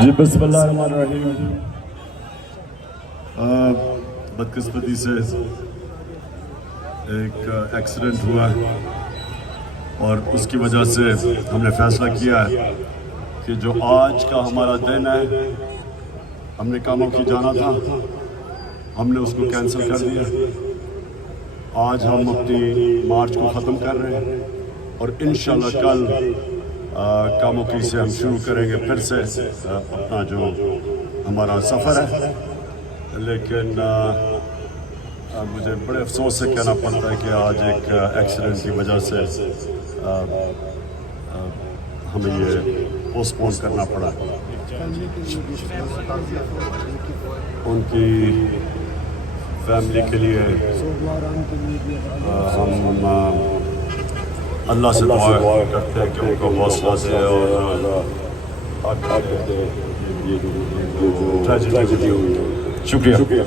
جی بسم اللہ الرحمن الرحیم. بدقسمتی سے ایک ایکسیڈنٹ ہوا ہے اور اس کی وجہ سے ہم نے فیصلہ کیا ہے کہ جو آج کا ہمارا دن ہے، ہم نے کاموں کی جانا تھا، ہم نے اس کو کینسل کر دیا. آج ہم اپنی مارچ کو ختم کر رہے ہیں اور انشاءاللہ کل کاموں کی سے ہم شروع کریں گے پھر سے اپنا جو ہمارا سفر ہے. لیکن مجھے بڑے افسوس سے کہنا پڑتا ہے کہ آج ایک ایکسیڈنٹ کی وجہ سے ہمیں یہ پوسٹ پون کرنا پڑا. ان کی فیملی کے لیے ہم اللہ سے دعا کرتے ہیں کہ ان کو حوصلہ دے اور ٹریجڈی ہوئی. شکریہ.